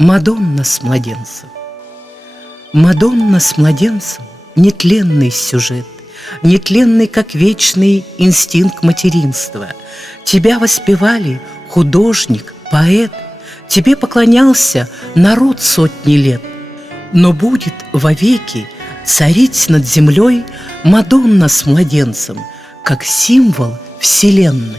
Мадонна с младенцем. Мадонна с младенцем — нетленный сюжет, нетленный, как вечный инстинкт материнства. Тебя воспевали художник, поэт, тебе поклонялся народ сотни лет. Но будет вовеки царить над землей Мадонна с младенцем, как символ вселенной.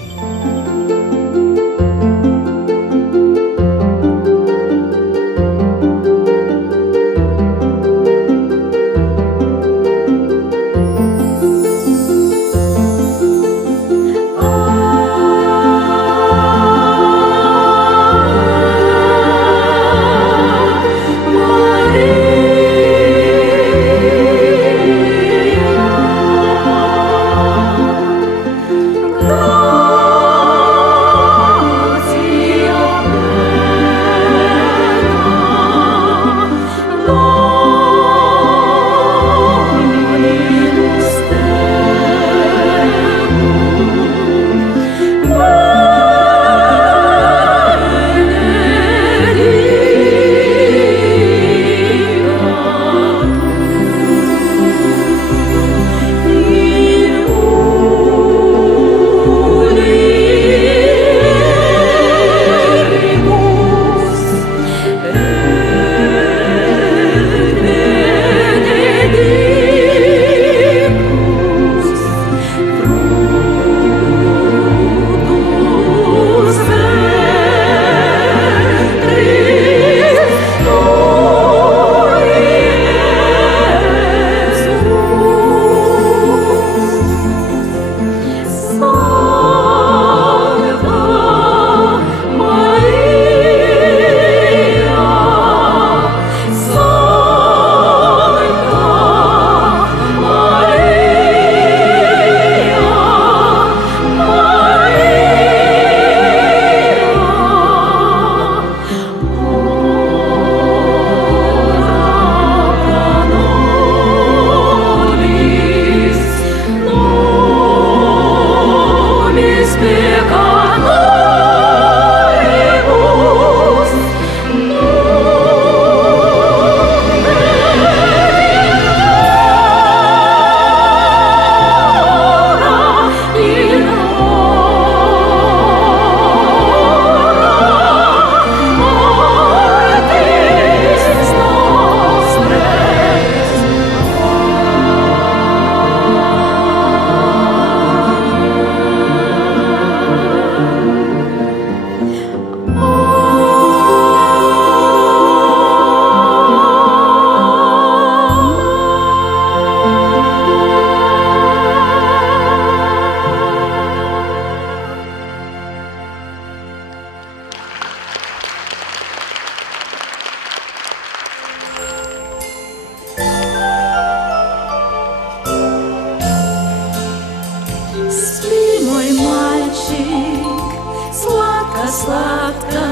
Сладко,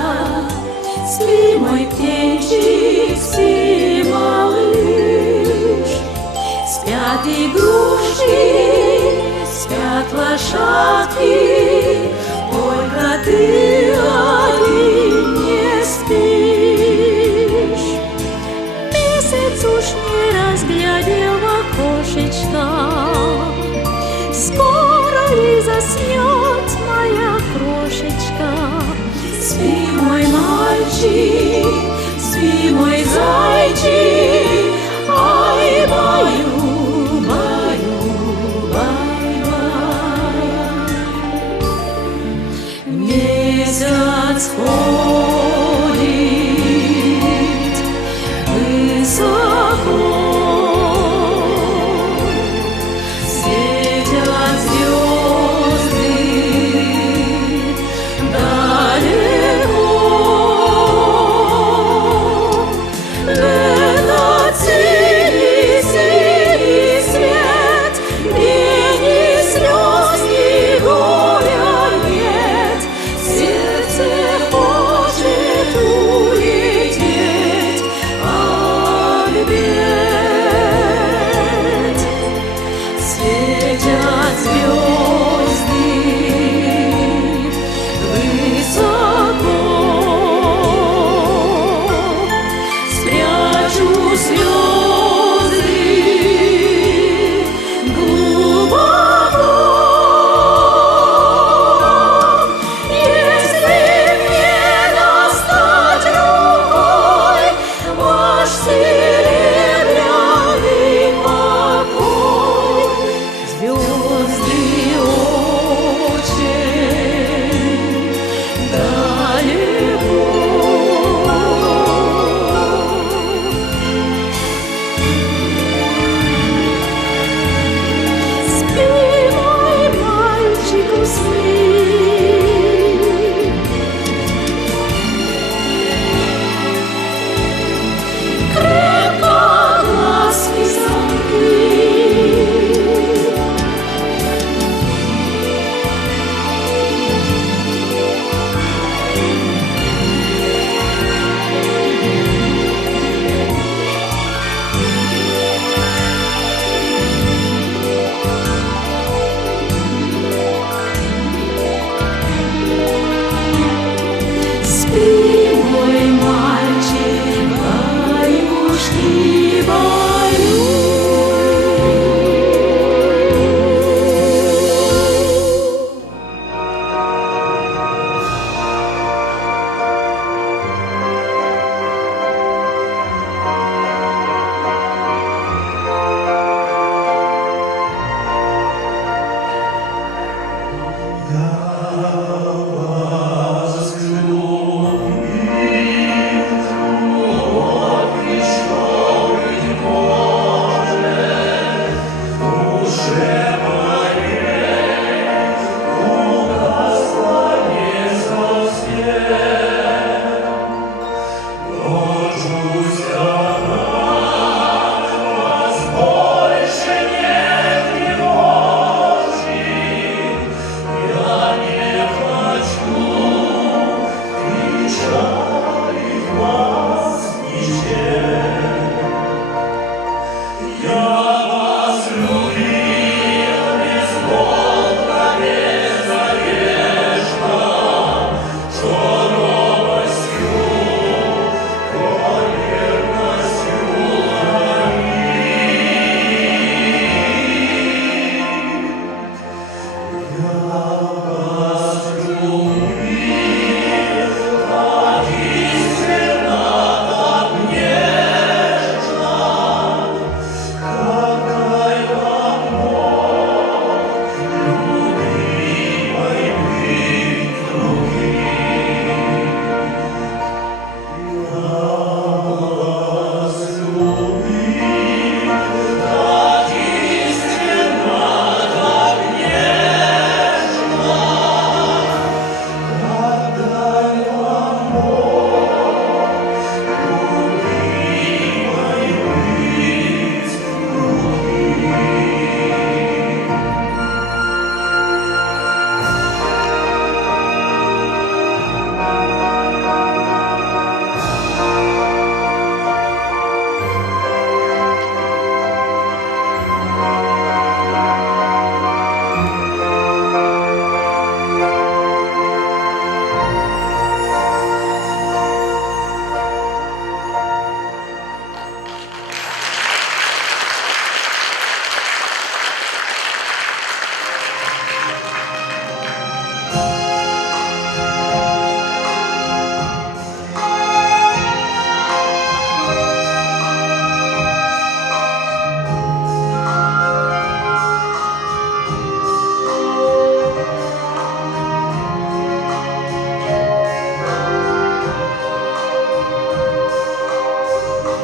спи, мой птенчик, спи, малыш. Спят игрушки, спят лошадки, только ты один не спишь. Месяц уж не разглядел в окошечко, скоро и заснет моя крошечка. Спи, мой мальчик, спи, мой зайчик, ай, баю, баю, бай-бай. Месяц ходит высоко, светят звезды далеко.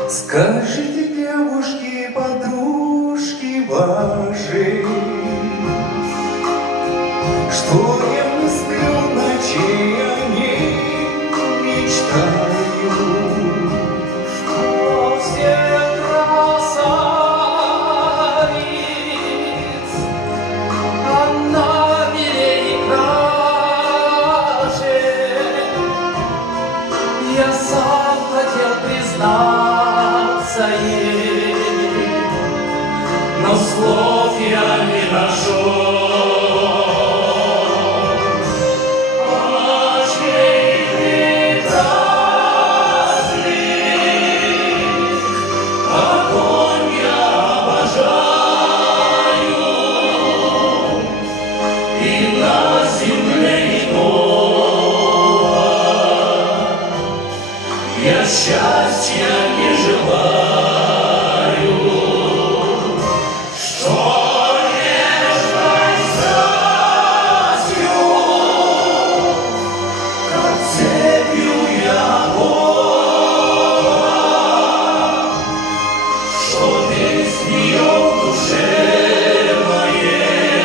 Скажите, девушки, подружки ваши, что я мыслю ночей о ней мечтаю, Что все красавиц она милее краше. Я сам хотел признаться ей, но слов я не нашел. Я счастья не желаю, что нежной страстью, как цепью я Бога, что без нее в душе моей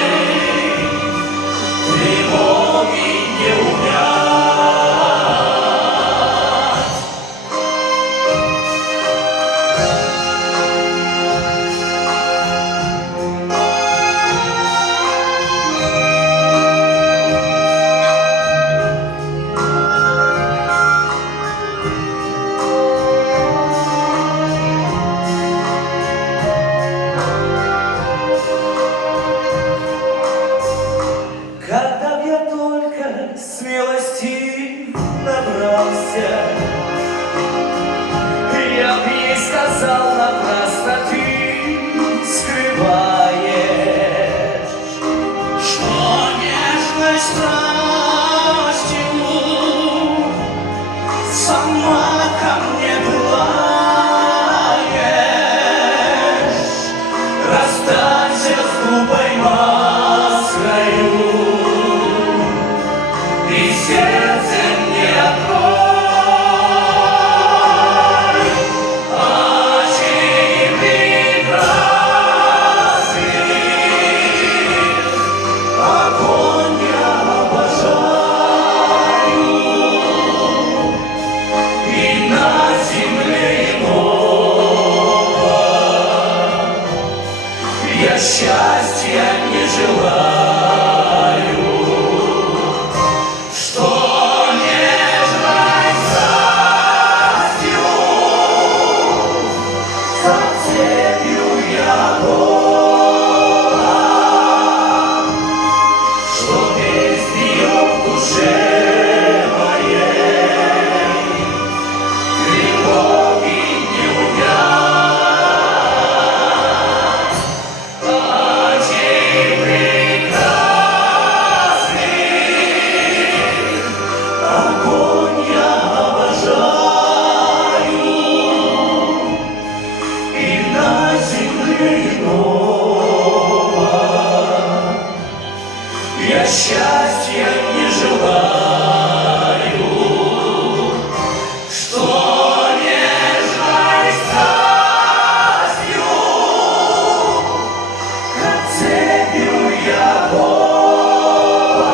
тревоги не унять. Когда б я только смелости набрался, я б ей сказал: напрасно ты скрываешь, что нежной страстью сама ко мне пылаешь. Расстанься с глупой маской и сердце мне открой. Очей прекрасных огонь я обожаю, и на земле иного я счастья не желаю, что нежной страстью за цепью я Бога, что без нее в душе моей тревоги не унять. Очей прекрасных огонь я обожаю, и на земле иного я счастья не желаю, что нежной страстью как цепью я Бога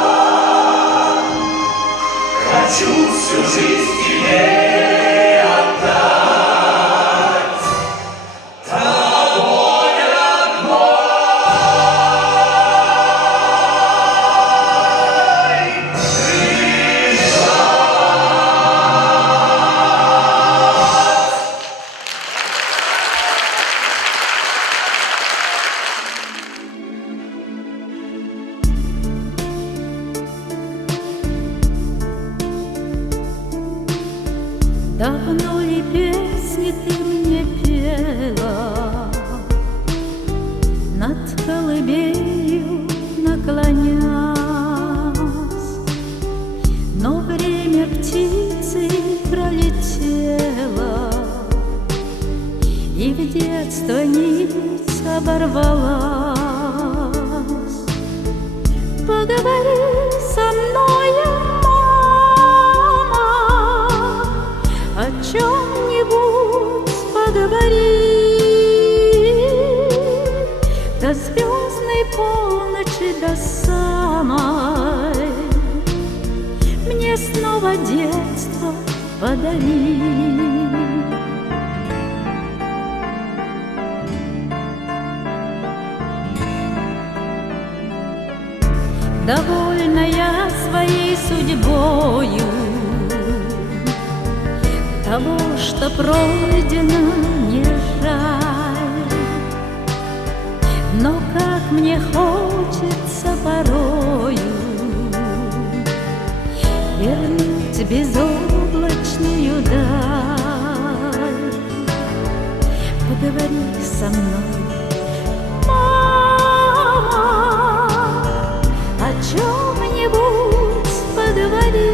хочу всю жизнь тебе отдать. Тобой одной дышать. Давно ли песни ты мне пела, над колыбелью наклонясь, но время птицы пролетело, и в детство нить оборвалась. Поговори со мною, мама, о чем-нибудь поговори до звездной полночи, до самой. Мне снова детство подари. Довольная своей судьбою, того, что пройдено, не жаль. Но как мне хочется порою вернуть безоблачную даль. Поговори со мной, мама, о чем-нибудь поговори.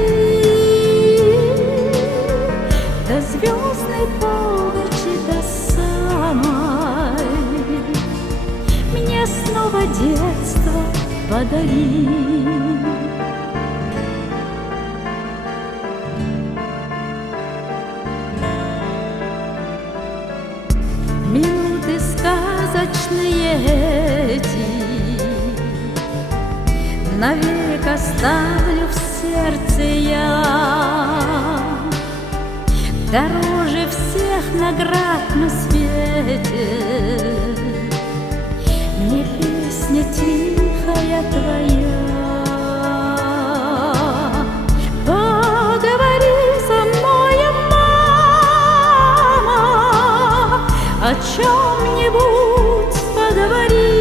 До звездной полночи, до самой. Мне снова детство подари. Минуты сказочные эти навек оставлю в сердце я. Дороже всех наград на свете мне песня тихая твоя. Поговори со мной, мама, о чем-нибудь поговори.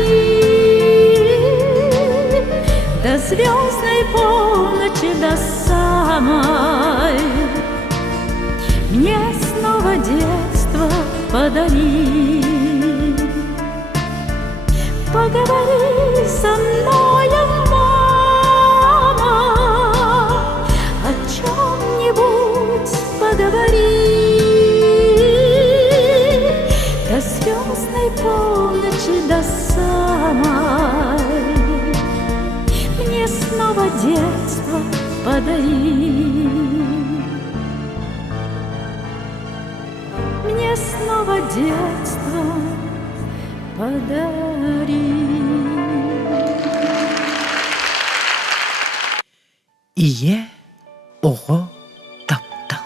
До звездной полночи, до самой. Мне снова детство подари. Поговори со мной, мама, о чем-нибудь поговори. До звездной полночи, до самой. Мне снова детство подари. Мне снова детство подари. Ие ого таптал.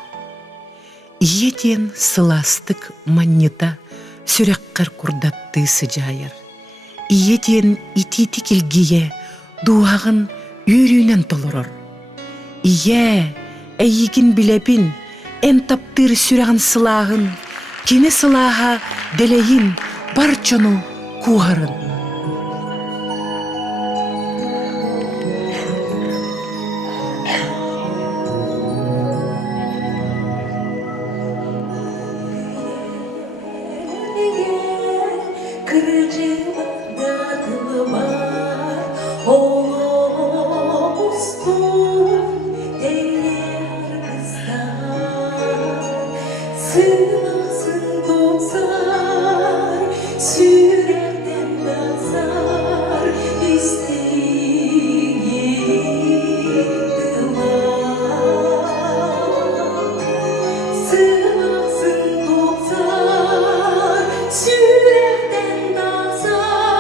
Ие ден сыластык маннета сүреккер курдатты сыжайыр. Ие ден итити килгие дуағын үйрүнен толорор. Ие әйігін білепін эн таптыр сүрәғын сылағын, кені сылаға делейін барчону куғарын. Sürerden nazar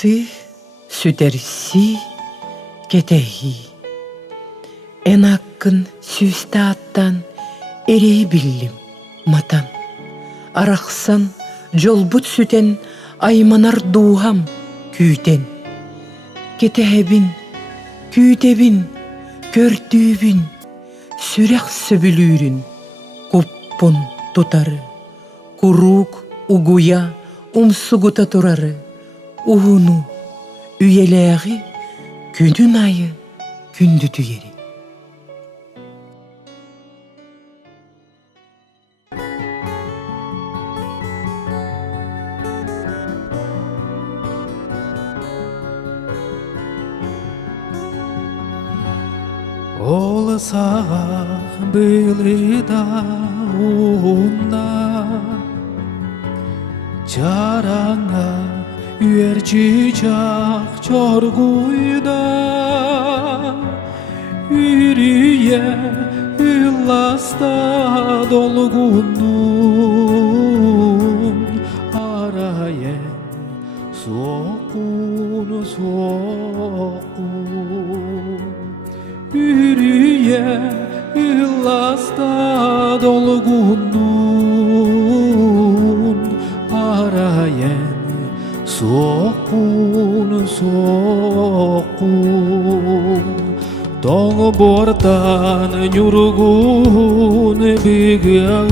Асы, сүтерси, кетеги. Эн аккын сүүсті аттан эрей биллим матан. Арақсан жолбут сүтен айманар дуухам күүтен. Кетехебин, күүтебин, көрдүүбүн, сүрек сөбүлүүрүн, куппун тутары, курук угуя умсугута турары, ухуну, үйелеги, күнүн айы, күндүтү ери. Ол сағақ бұлыда уында Жараңа үйерчі жақ чоргуйда Үрие ұласта долгунун Арайен соқун Yürüye ıllasta dolgunun arayen sokun Dong bordan yurgun bigağın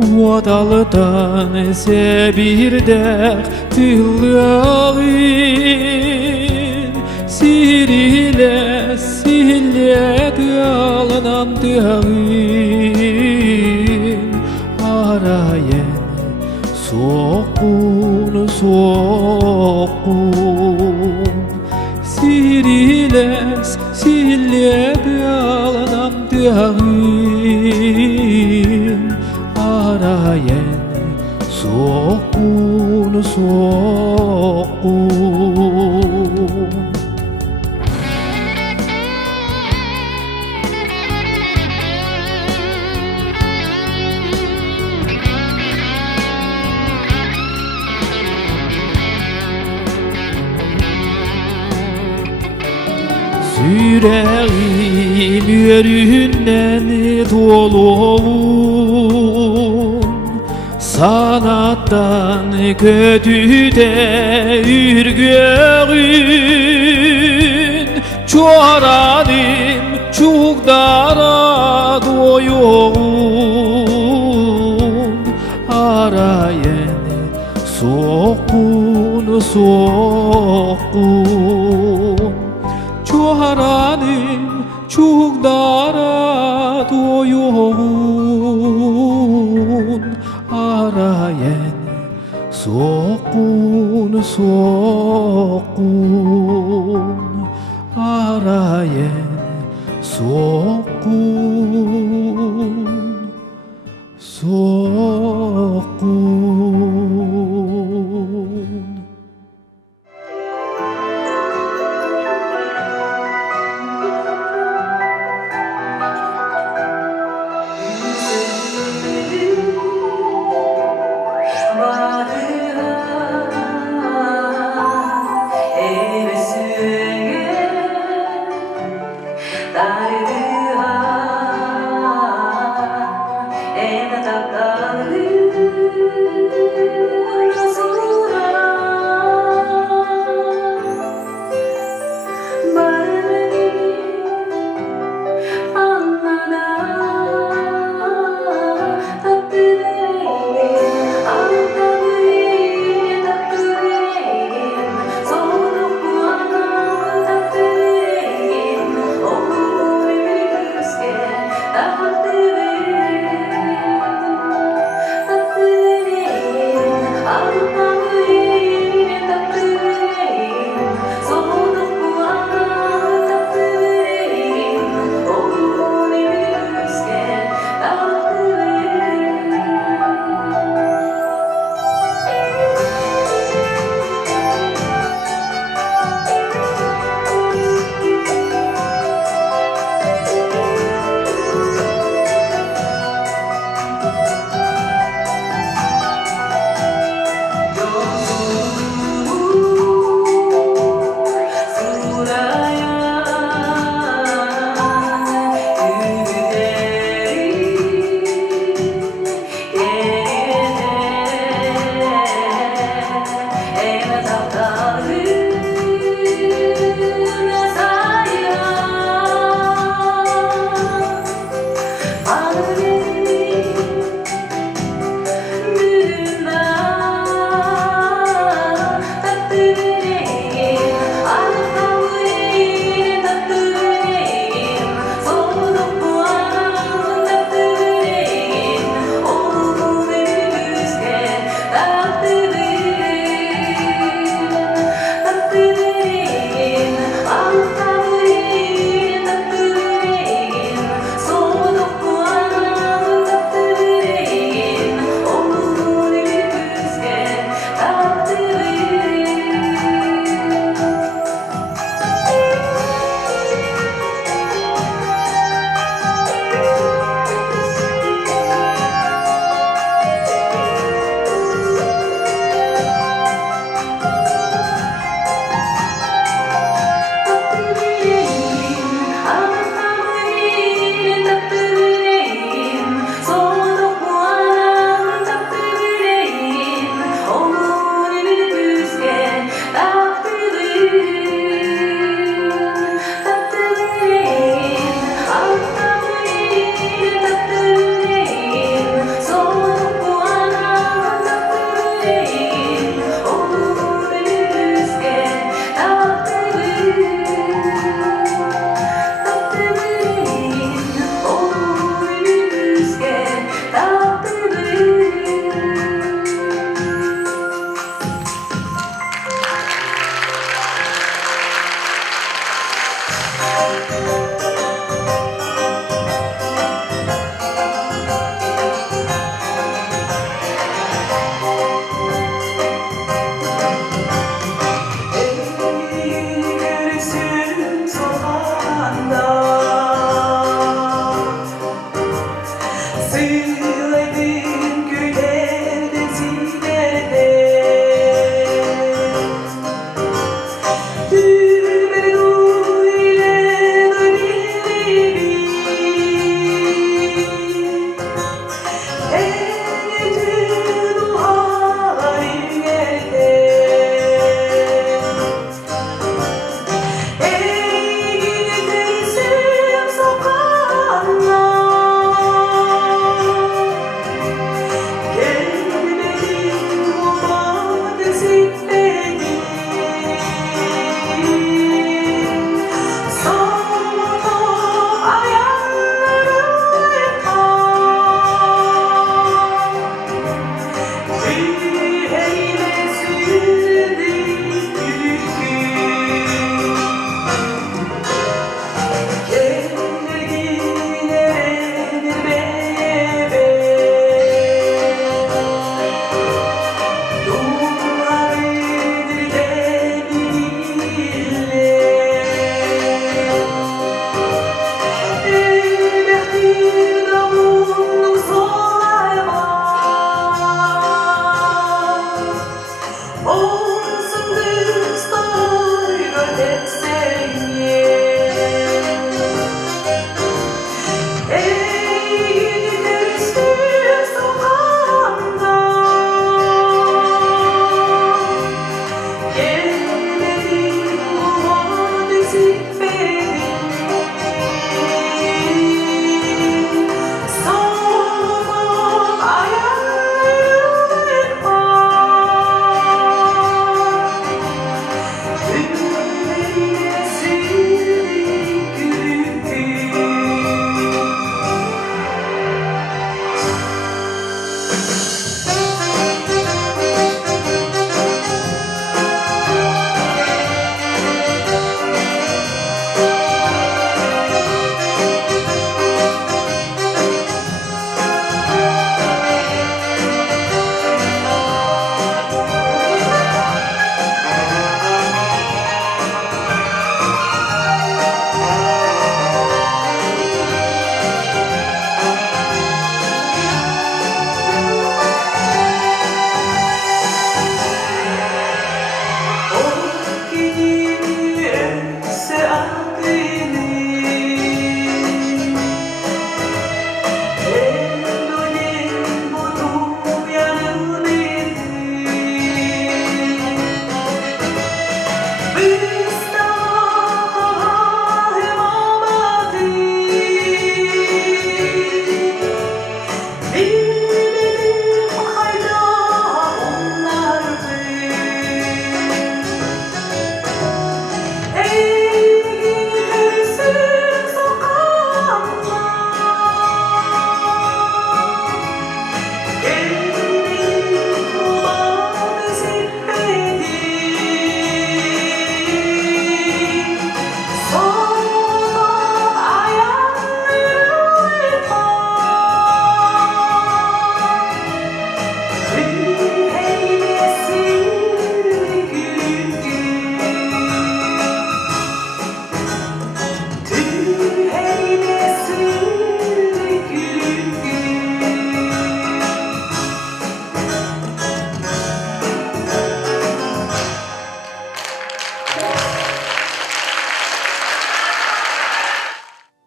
Vadalıdan sebirde tillağın Sirile dağılan dağın Arayen sokun Sirile dağılan dağın Arayen sokun Yüreğim yöründen doluğun Sanattan kötüde ürgün Çoğradım çukdara doyuğun Arayen sokun Çoğradım çukdara doyuğun Arayen sokun Arayen sokun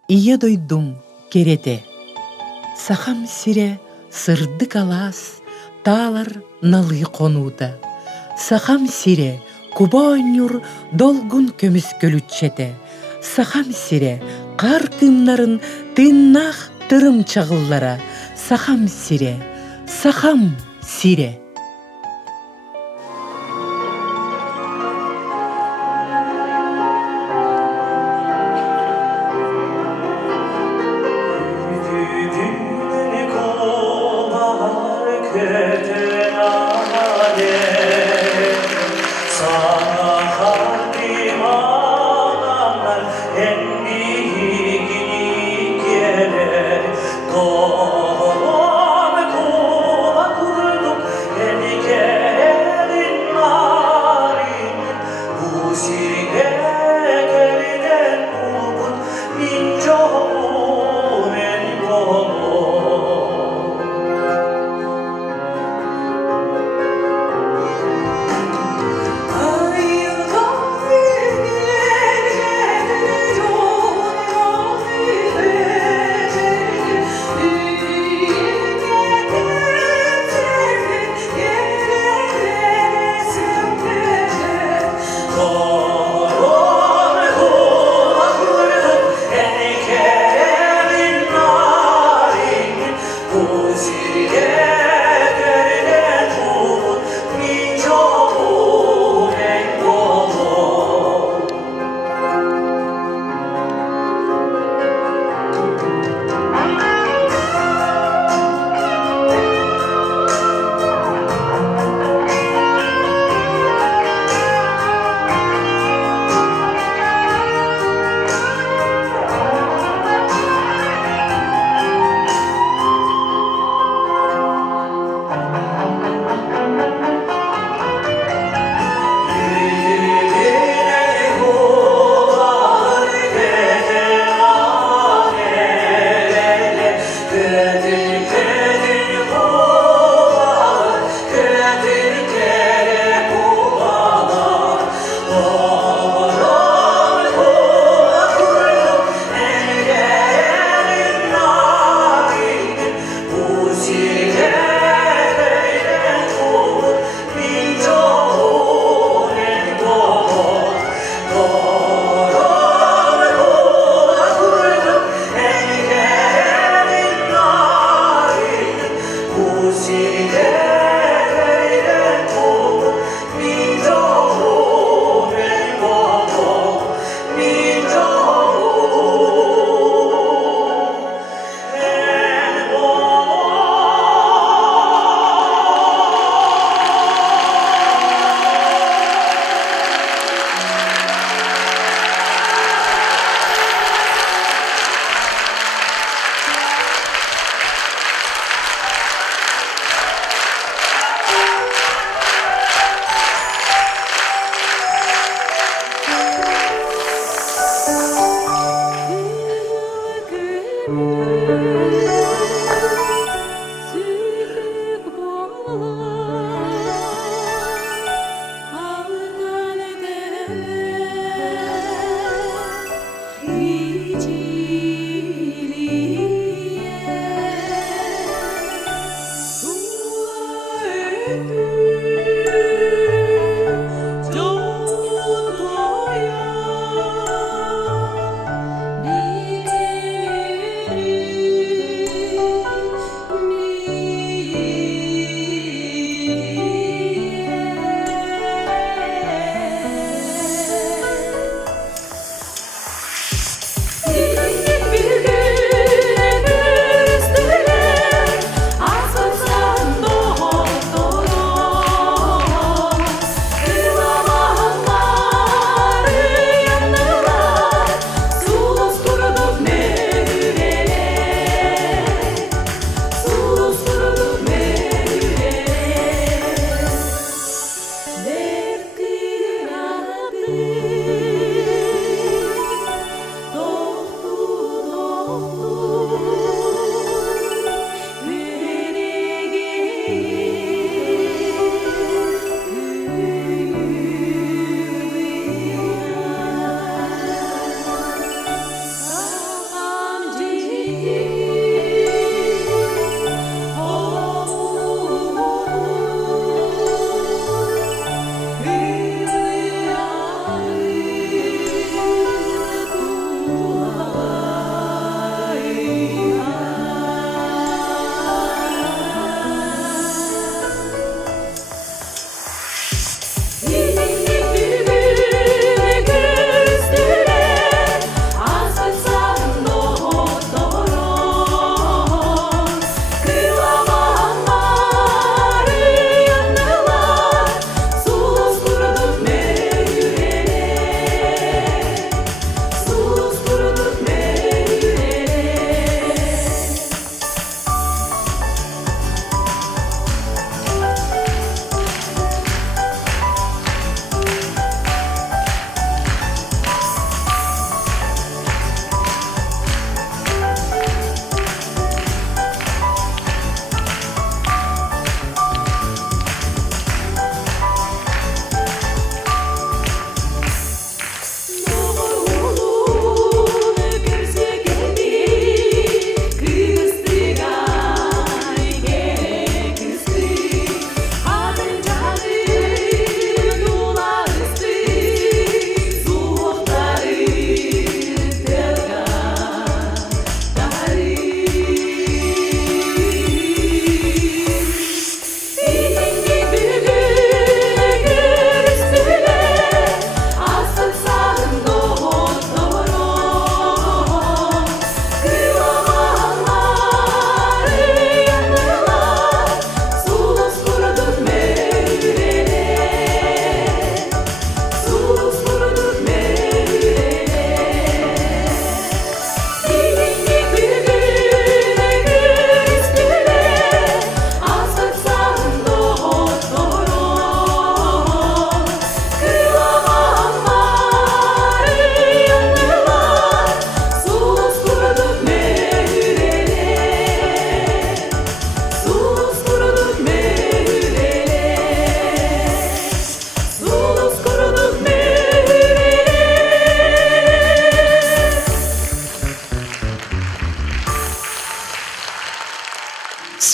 İye doydum kerete, saham sire sırdık alas, dağlar nalı konuda. Saham sire kuba oynur dolgun kömüs gölütçede. Saham sire kar kımların tınnak tırım çağıllara. Saham sire, saham sire.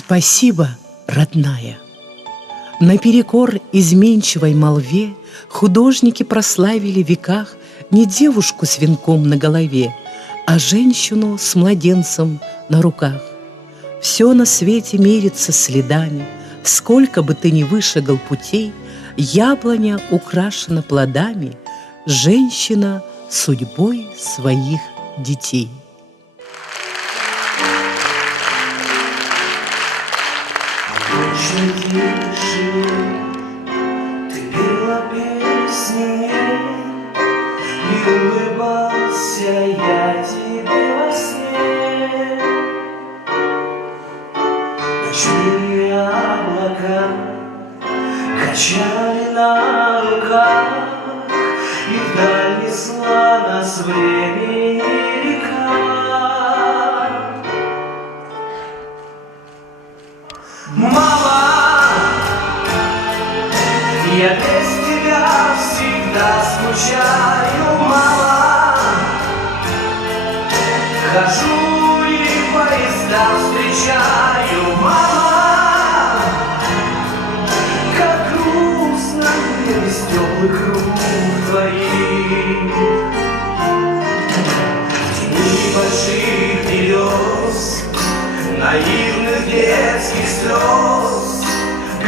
Спасибо, родная. Наперекор изменчивой молве художники прославили в веках не девушку с венком на голове, а женщину с младенцем на руках. Все на свете мерится следами, сколько бы ты ни вышагал путей, яблоня украшена плодами, женщина судьбой своих детей. Очень тише ты пела песни мне, и улыбался я тебе во сне. Ночные облака качали на руках, и вдаль несла нас времени река. Мама, я без тебя всегда скучаю, мама. Хожу и поезда встречаю, мама.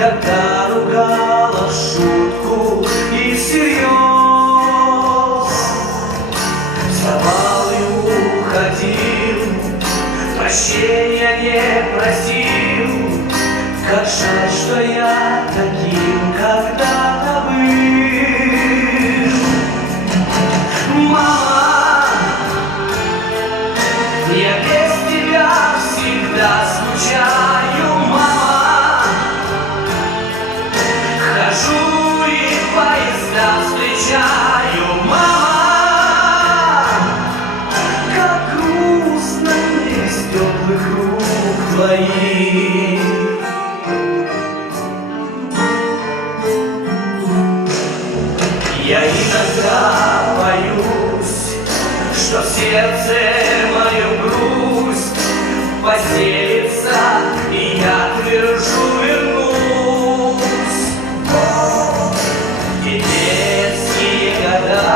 когда ругала в шутку и всерьез. Вставал и уходил, прощения не просил. Как жаль, что я таким когда-то был. Мама, я без тебя всегда скучаю, мама. Хожу и поезда встречаю, мама. Как грустно без теплых рук твоих. Я иногда боюсь, что в сердце мою грусть поселится, и я твержу вернусь. И детские года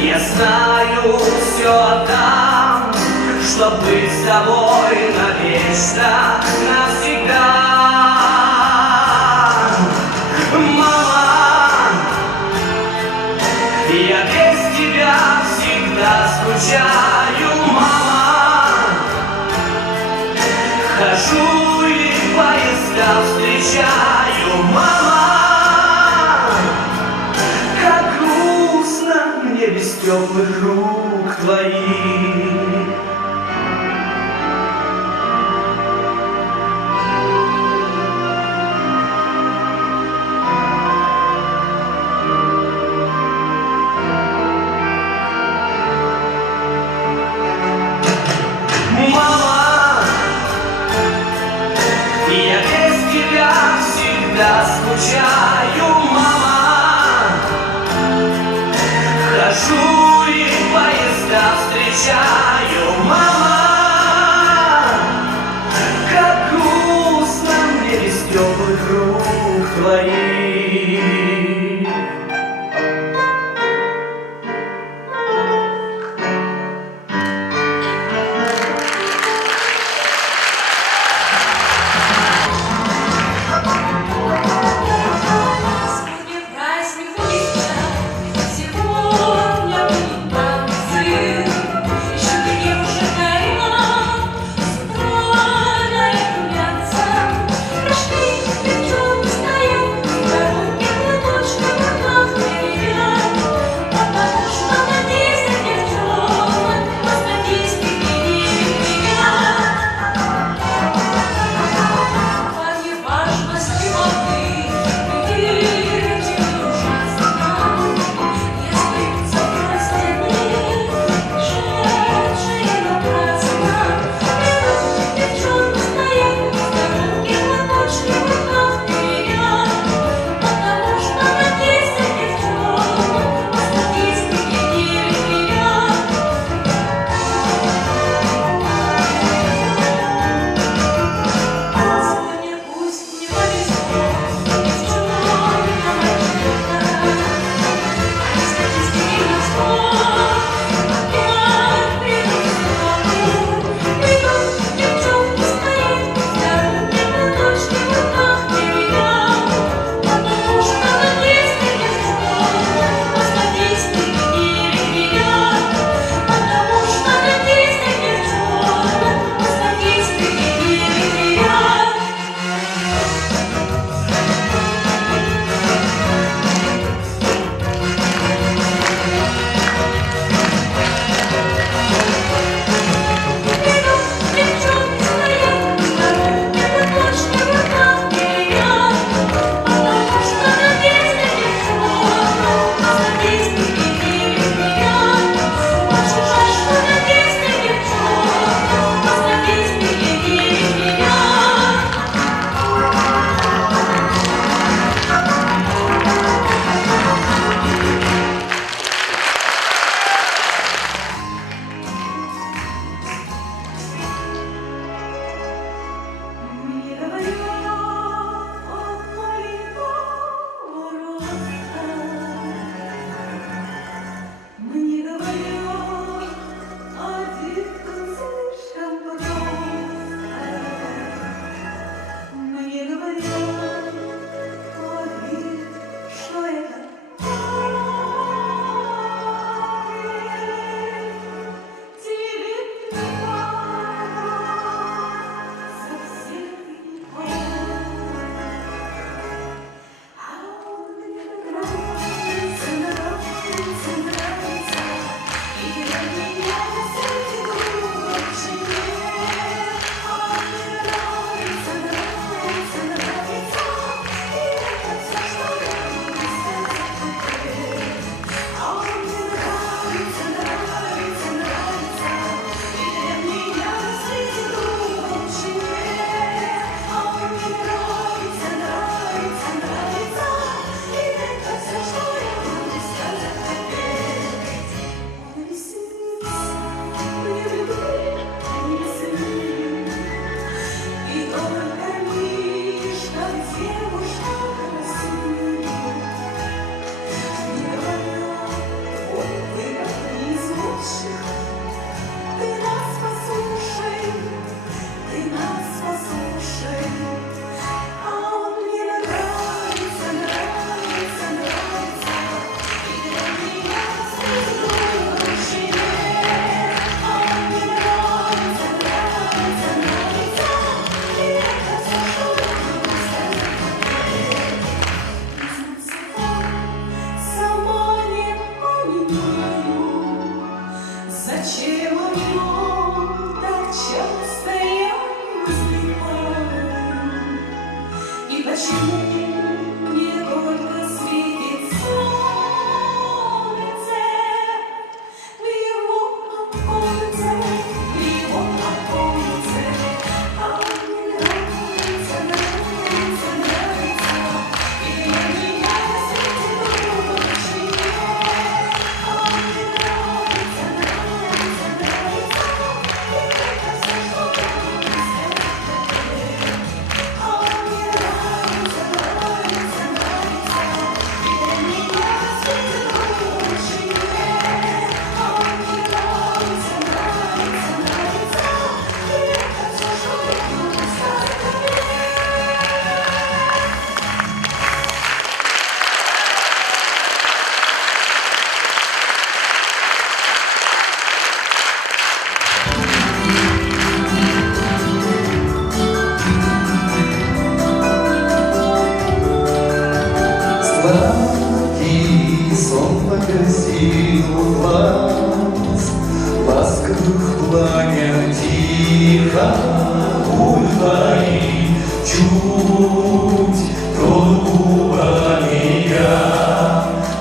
я знаю, все отдам, чтоб быть с тобой навечно, навсегда. Я без тебя всегда скучаю, мама. Хожу и поезда встречаю, мама. Как грустно мне без теплых рук твоих. Я без тебя всегда скучаю, мама. Хожу и поезда встречаю, мама. Как грустно мне без теплых рук твоих. Прошли, никто не встает, почему не только светит солнце в его оконце, в его оконце, а мне нравится, нравится, нравится, и для меня светит лучше, а мне нравится, нравится, нравится, и это все, что нужно сказать. А мне нравится, нравится, нравится, и для меня светит лучше, а мне нравится, нравится, нравится, и это все, что нужно сказать. Сладкий сон погасил глаз, ласковых пламя тихо улыбай, чуть тронут губами я,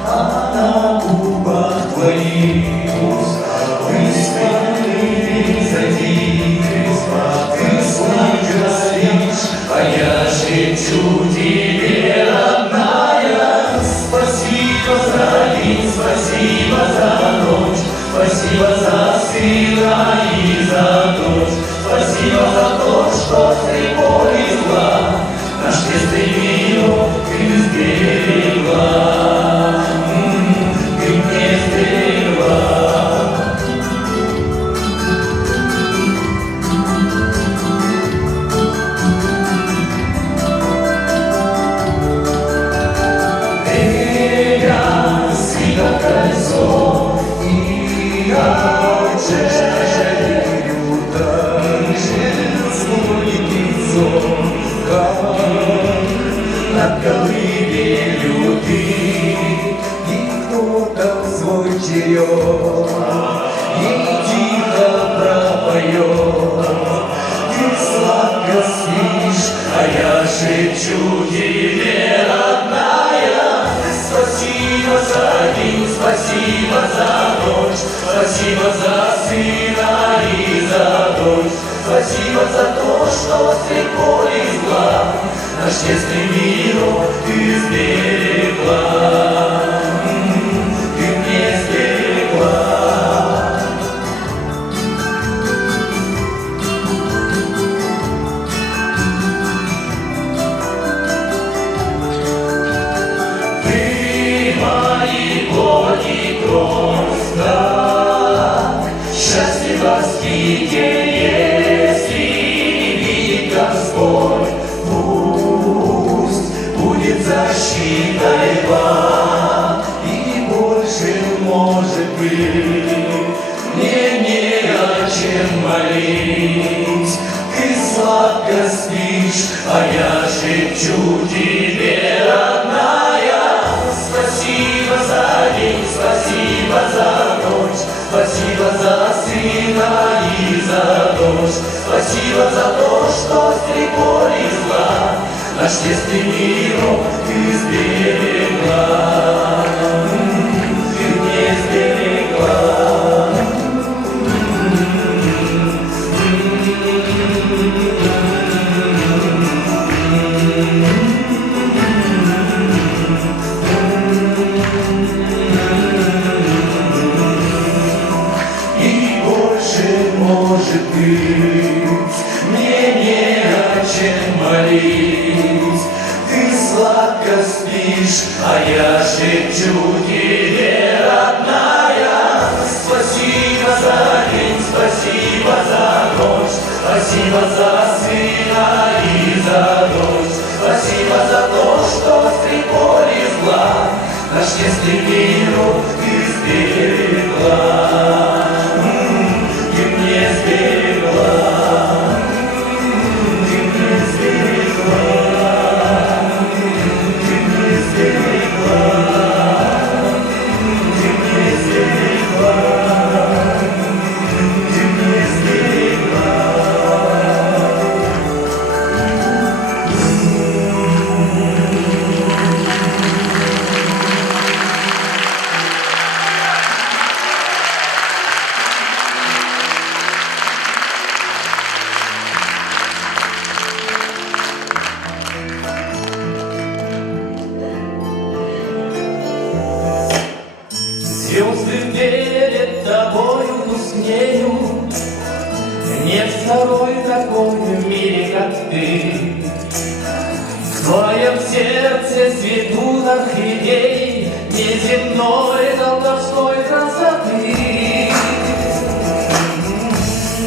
а на губах твоих выспали задись, ты сладко спишь, а я шепчу тебе, родная, спасибо за день, спасибо за ночь, спасибо за сына и за дочь, спасибо за то, что ты повезла, наш честный мир ты сберегла, ты мне сберегла. Свито кольцо, и я жалею, свой лицо, как над колыбелью ты, и кто-то в свой черед ей тихо пропоет. Ты сладко спишь, а я шепчу тебе, родная, спасибо за день, спасибо за ночь, спасибо за сына и за дочь, спасибо за то, что ты повезла, наш честный мир ты сберегла, ты мне сберегла. Счастье восхитие, если видит Господь, пусть будет защитой вам, и больше может быть мне не о чем молить. Ты сладко спишь, а я шепчу тебе, родная, спасибо за день, спасибо за ночь, спасибо за сына и за дочь, спасибо за то, что ты повезла, наш честный мир ты сберегла, ты мне сберегла. И больше может быть мне не о чем молить. Ты сладко спишь, а я шепчу тебе, родная, спасибо за день, спасибо за ночь, спасибо за сына и за дочь, спасибо за то, что ты повезла, наш честный мир ты сберегла, ты мне сберегла, ты мне сберегла, ты мне сберегла, ты мне сберегла, ты мне сберегла. сердце цветут орхидей неземной колдовской красоты.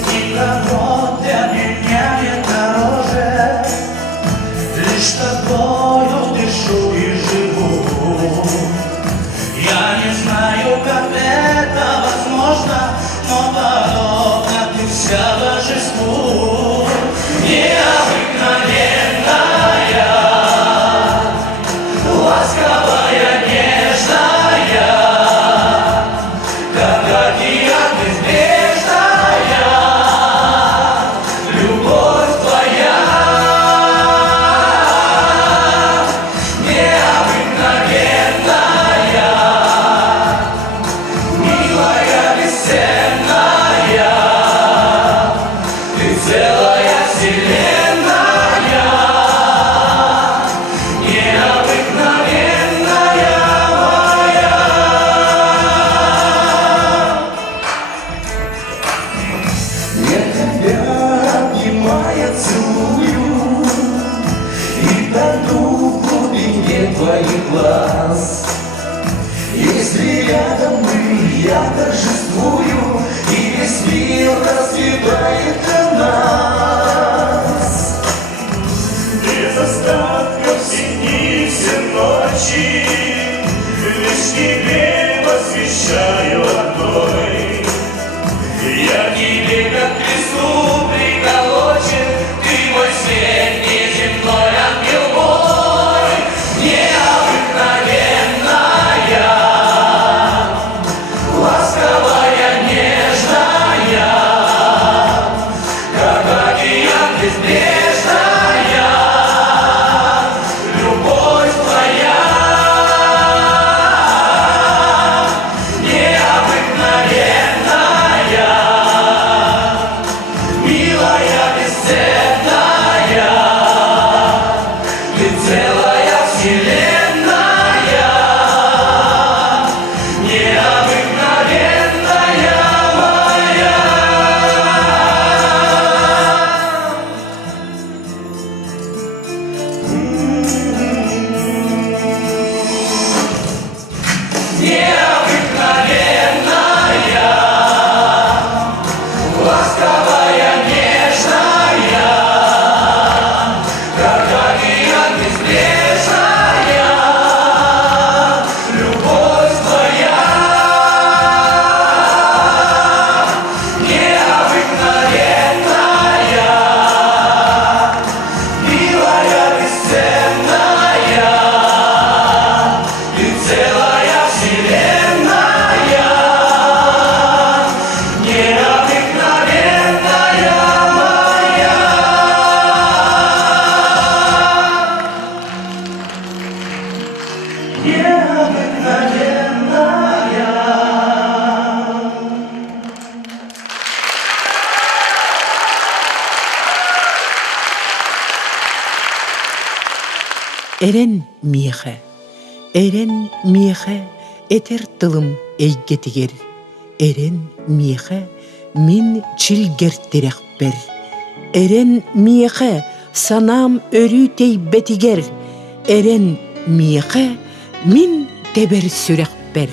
Никого для меня нет дороже, лишь тобою дышу и живу. Я не знаю, как это возможно, но подобно ты вся божеству. Необыкновенная, ласковая, нежная, как океан безбрежная, любовь твоя. Необыкновенная, милая, бесценная, ты целая вселенная. Твоих глаз. Если рядом мы, я торжествую, и весь мир расцветает для нас. Без остатков все дни, все ночи, лишь тебе посвящаю одной. Я тебе как Христу приколочен, ты мой свет неземной, ангел мой. Необыкновенная, ласковая, нежная, как океан безбрежная, любовь твоя. Необыкновенная, милая, бесценная, ты целая вселенная. Эрен миэхэ, этер тылым эйгетигер. Эрен миэхэ, мин чилгертерекпер. Эрен миэхэ, санам өрү тейбетигер. Эрен миэхэ, мин тебер сүрекпер.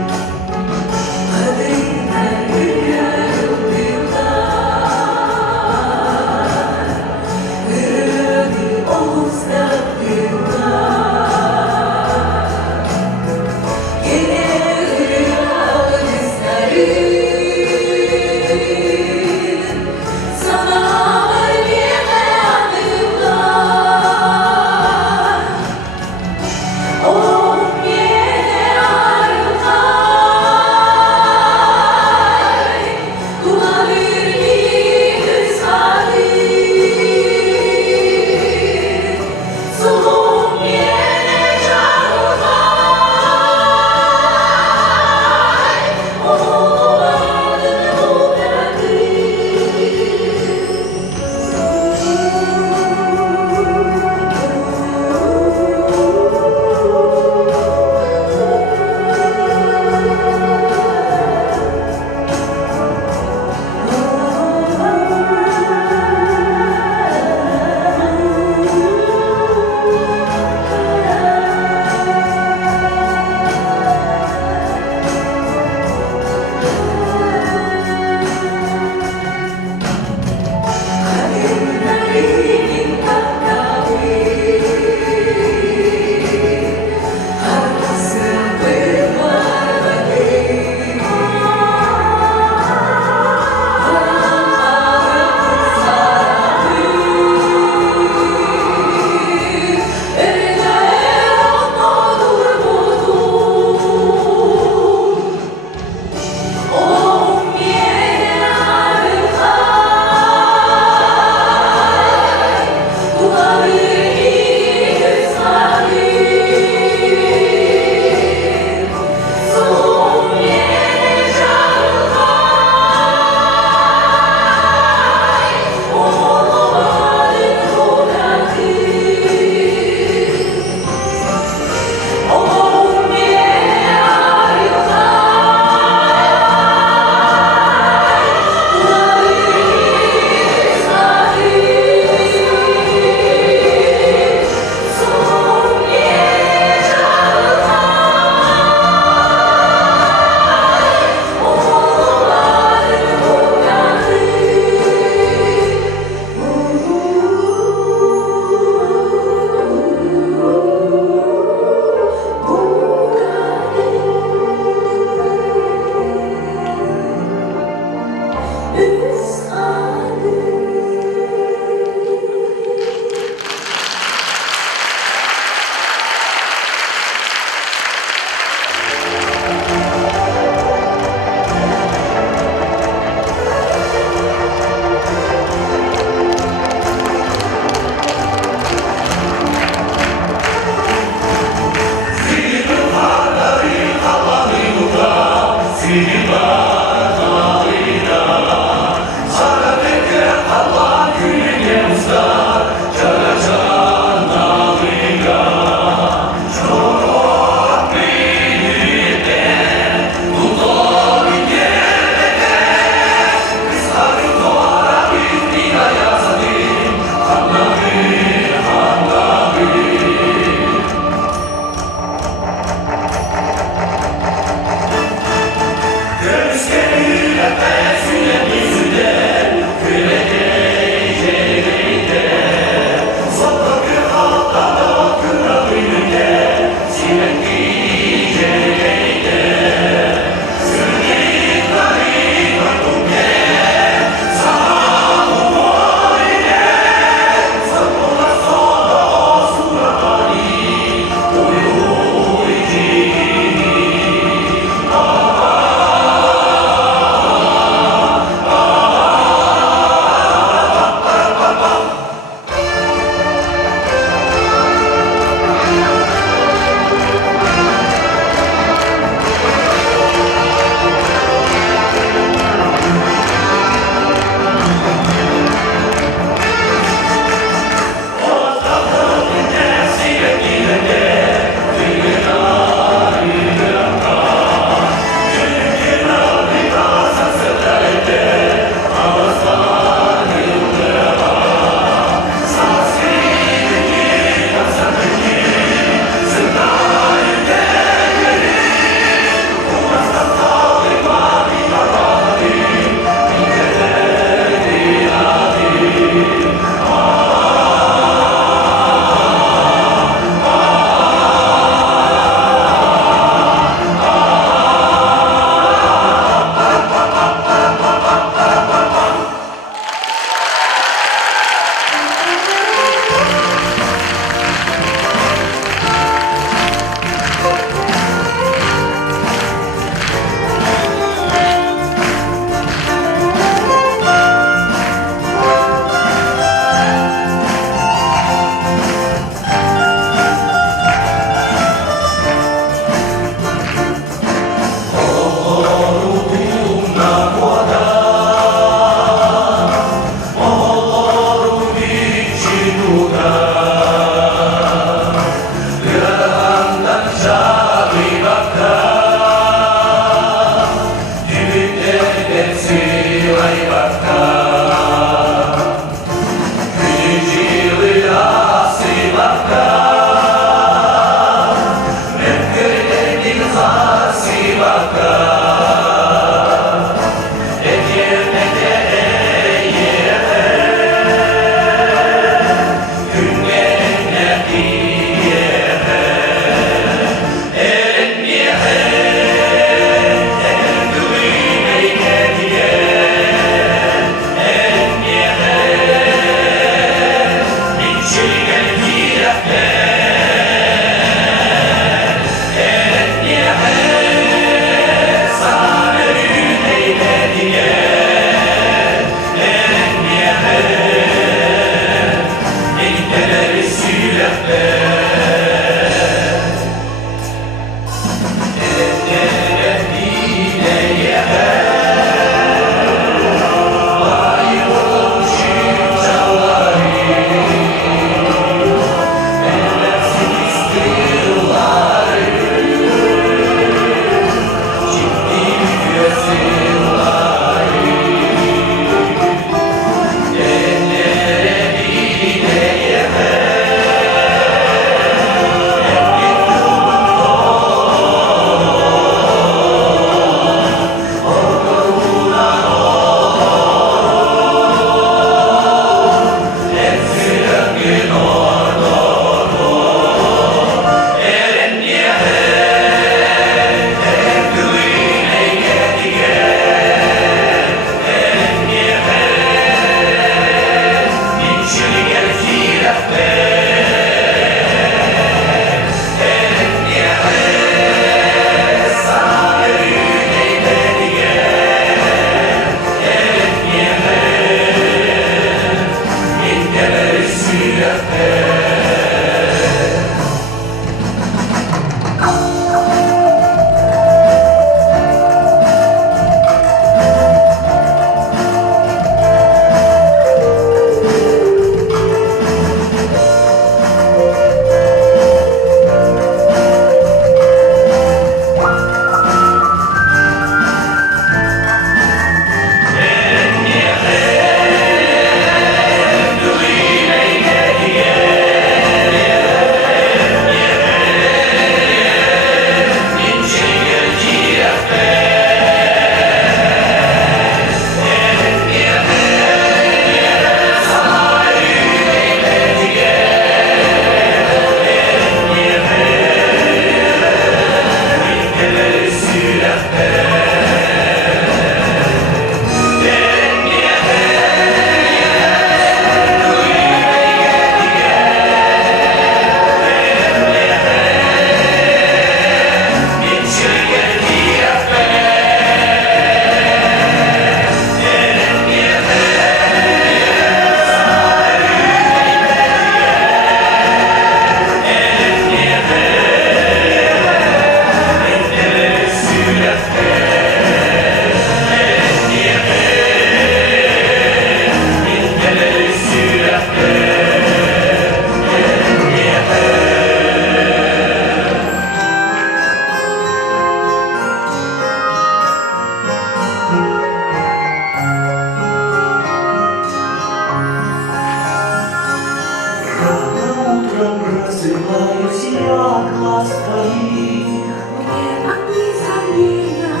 я глаз твоих. Мне огни сомнения,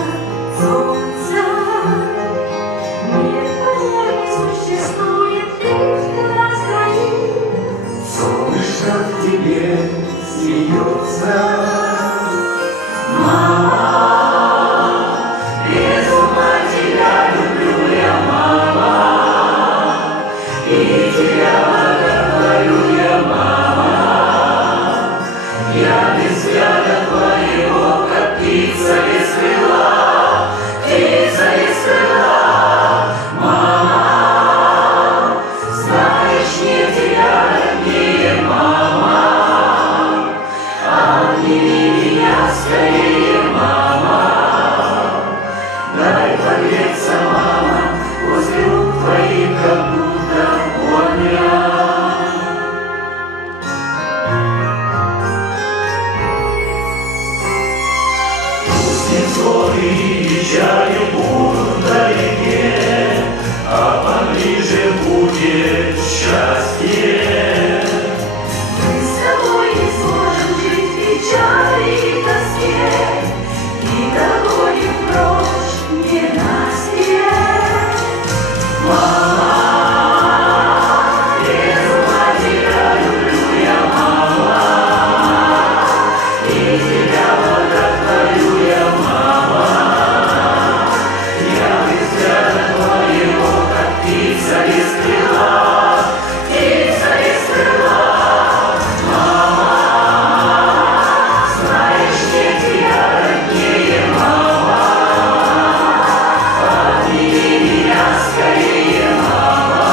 солнца. Нет, по-моему, существует лишь глаз твоих. Солнышко в тебе смеется. Без ума тебя люблю я, мама, и тебя боготворю я, мама. Я без взгляда твоего, как птица без крыла, птица без крыла, мама. Знаешь, мне тебя роднее, мама, обними меня скорее, мама. Дай погреться, мама, возле рук твоих, как будто огня. Пусть не ссоры и печали будут вдалеке, а поближе будет счастье. Мы с тобой не сможем жить в печали и тоске, и догоним прочь ненастье. Без ума тебя люблю я, мама, и тебя боготворю я, мама. Я без взгляда твоего, как птица без крыла, птица без крыла, мама. Знаешь, мне тебя роднее, мама, обними меня скорее, мама.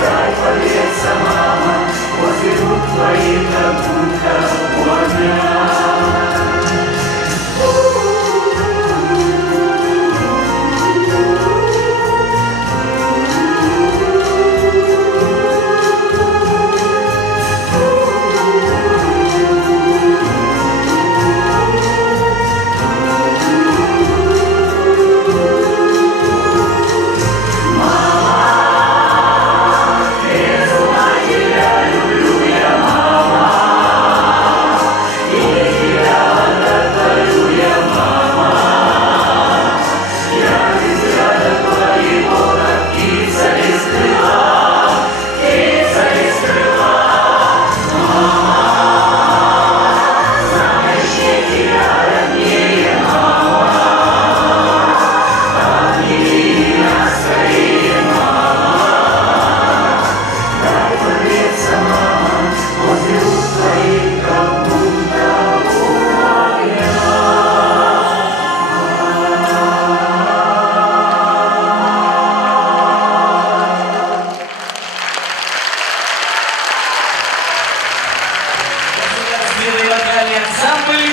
Дай погреться, мама, возле рук твоих, как будто огня. Без ума тебя люблю я, мама, и тебя боготворю я, мама. Я без взгляда твоего, как птица без крыла, птица без крыла, мама. Знаешь, мне тебя роднее, мама, обними меня скорее, мама. Дай погреться, мама, возле рук твоих, как будто огня. Государственный вокальный ансамбль